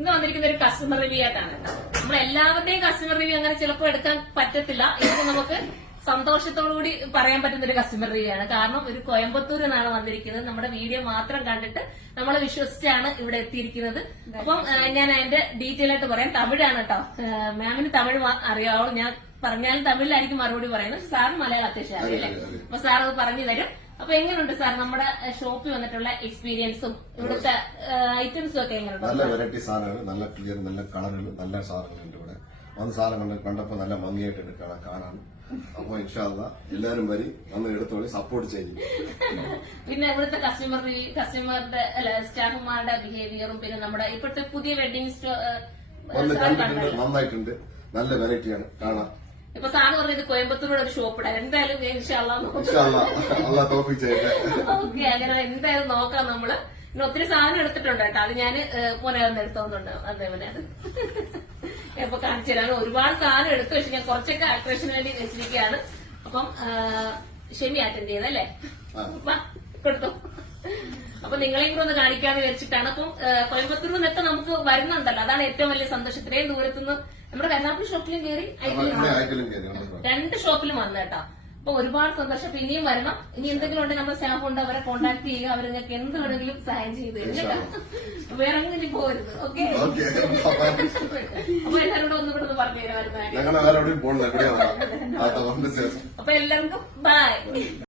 ഇന്ന് വന്നിരിക്കുന്ന ഒരു കസ്റ്റമർ റിവ്യൂ ആയിട്ടാണ് കേട്ടോ. നമ്മളെല്ലാവരുടെയും കസ്റ്റമർ റിവ്യൂ അങ്ങനെ ചിലപ്പോൾ എടുക്കാൻ പറ്റത്തില്ല. ഇത് നമുക്ക് സന്തോഷത്തോടുകൂടി പറയാൻ പറ്റുന്ന ഒരു കസ്റ്റമർ റിവ്യൂ ആണ്. കാരണം ഒരു കോയമ്പത്തൂരിൽ നിന്നാണ് വന്നിരിക്കുന്നത്. നമ്മുടെ വീഡിയോ മാത്രം കണ്ടിട്ട് നമ്മളെ വിശ്വസിച്ചാണ് ഇവിടെ എത്തിയിരിക്കുന്നത്. അപ്പം ഞാൻ അതിന്റെ ഡീറ്റെയിൽ ആയിട്ട് പറയാം. തമിഴാണ് കേട്ടോ. മാമിന് തമിഴ് അറിയാവോ? ഞാൻ പറഞ്ഞാലും തമിഴിലായിരിക്കും മറുപടി പറയുന്നത്. സാറിന് മലയാളം അത്യാവശ്യം അറിയില്ലേ? അപ്പൊ സാർ അത് പറഞ്ഞു തരും. അപ്പൊ എങ്ങനെയുണ്ട് സാർ നമ്മുടെ ഷോപ്പിൽ വന്നിട്ടുള്ള എക്സ്പീരിയൻസും ഇവിടുത്തെ ഐറ്റംസും ഒക്കെ എങ്ങനെയുണ്ട്? നല്ല വെറൈറ്റി സാധനങ്ങൾ, നല്ല ക്ലിയർ, നല്ല കളറുകൾ, നല്ല സാധനങ്ങളുണ്ട് ഇവിടെ. വന്ന സാധനങ്ങൾ കണ്ടപ്പോൾ നല്ല ഭംഗിയായിട്ടുണ്ട് കാണാൻ. അപ്പൊ ഇൻഷാ അല്ലാ എല്ലാരും വരി വന്ന് എടുത്തോളി, സപ്പോർട്ട് ചെയ്യും. പിന്നെ ഇവിടുത്തെ കസ്റ്റമറുടെ സ്റ്റാഫുമാരുടെ ബിഹേവിയറും പിന്നെ നമ്മുടെ ഇപ്പോഴത്തെ പുതിയ വെഡിങ് നന്നായിട്ടുണ്ട്. നല്ല വെറൈറ്റിയാണ് കാണാൻ. ഇപ്പൊ സാറ് പറഞ്ഞത് കോയമ്പത്തൂരോട് ഒരു ഷോപ്പ് ഇടാൻ എന്തായാലും ഓക്കെ, അങ്ങനെ എന്തായാലും നോക്കാം നമ്മള്. പിന്നെ ഒത്തിരി സാധനം എടുത്തിട്ടുണ്ട് കേട്ടോ. അത് ഞാൻ മോനെ ഒന്ന് എടുത്തോന്നുണ്ട്. അതേപോലെ അത് ഇപ്പൊ കാണിച്ചു തരാൻ ഒരുപാട് സാധനം എടുത്തു വെച്ച് ഞാൻ കുറച്ചൊക്കെ അട്രാക്ഷന് വേണ്ടി വെച്ചിരിക്കുകയാണ്. അപ്പം ഷെമി അറ്റൻഡ് ചെയ്തല്ലേ? കൊടുത്തു. അപ്പൊ നിങ്ങളെയും കൂടെ ഒന്ന് കാണിക്കാന്ന് വെച്ചിട്ടാണ്. അപ്പം കോയമ്പത്തൂരിൽ നിന്നൊക്കെ നമുക്ക് വരുന്നുണ്ടല്ലോ, അതാണ് ഏറ്റവും വലിയ സന്തോഷം. ഇത്രയും ദൂരത്തുനിന്ന് നമ്മുടെ കരുനാഗപ്പള്ളി ഷോപ്പിലും കയറി രണ്ട് ഷോപ്പിലും വന്നു കേട്ടോ. അപ്പൊ ഒരുപാട് സന്തോഷം. അപ്പൊ ഇനിയും വരണം. ഇനി എന്തെങ്കിലും ഉണ്ടെങ്കിൽ നമ്മുടെ സ്റ്റാഫ് ഉണ്ട്, അവരെ കോൺടാക്ട് ചെയ്യുക. അവർ നിങ്ങൾക്ക് എന്ത് വേണമെങ്കിലും സഹായം ചെയ്തു തരും കേട്ടോ. വേറെ ഇനി പോകരുത്. ഓക്കെ, അപ്പൊ എല്ലാവരോടും ഒന്നും കൂടെ ഒന്ന് പറഞ്ഞു തരാമായിരുന്നു. അപ്പൊ എല്ലാവർക്കും ബൈ.